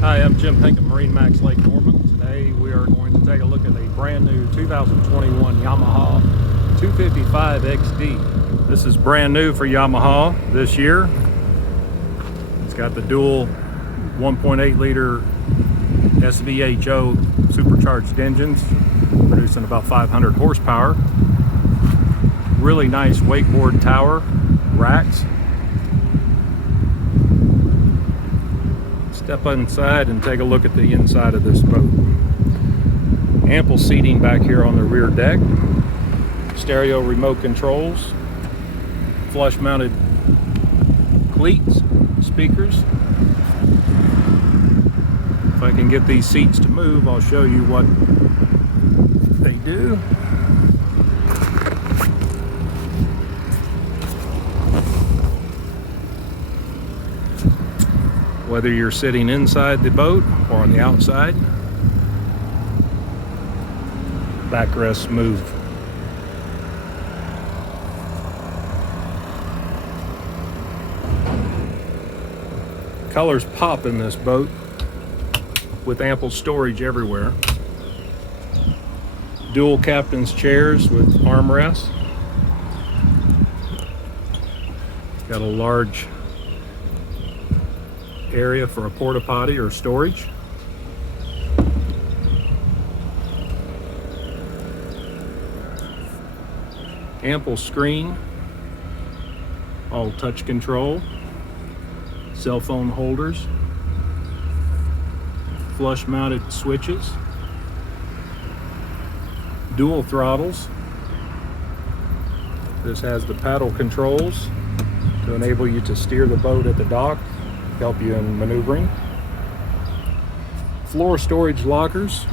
Hi, I'm Jim Pink of MarineMax Lake Norman. Today we are going to take a look at a brand new 2021 Yamaha 255 XD. This is brand new for Yamaha this year. It's got the dual 1.8 liter SVHO supercharged engines, producing about 500 horsepower. Really nice wakeboard tower racks. Step inside and take a look at the inside of this boat. Ample seating back here on the rear deck. Stereo remote controls. Flush mounted cleats, speakers. If I can get these seats to move, I'll show you what they do. Whether you're sitting inside the boat or on the outside, backrests move. Colors pop in this boat with ample storage everywhere. Dual captain's chairs with armrests. Got a large area for a porta potty or storage. Ample screen, all touch control, cell phone holders, flush mounted switches, dual throttles. This has the paddle controls to enable you to steer the boat at the dock, help you in maneuvering. Floor storage lockers,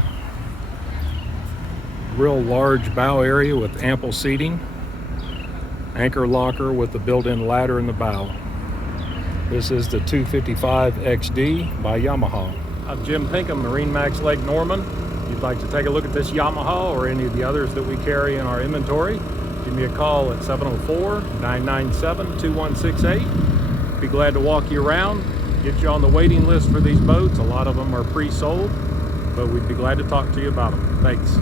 real large bow area with ample seating, anchor locker with the built-in ladder in the bow. This is the 255 XD by Yamaha. I'm Jim Pink of MarineMax Lake Norman. If you'd like to take a look at this Yamaha or any of the others that we carry in our inventory, give me a call at 704-997-2168. Be glad to walk you around, get you on the waiting list for these boats. A lot of them are pre-sold, but we'd be glad to talk to you about them. Thanks.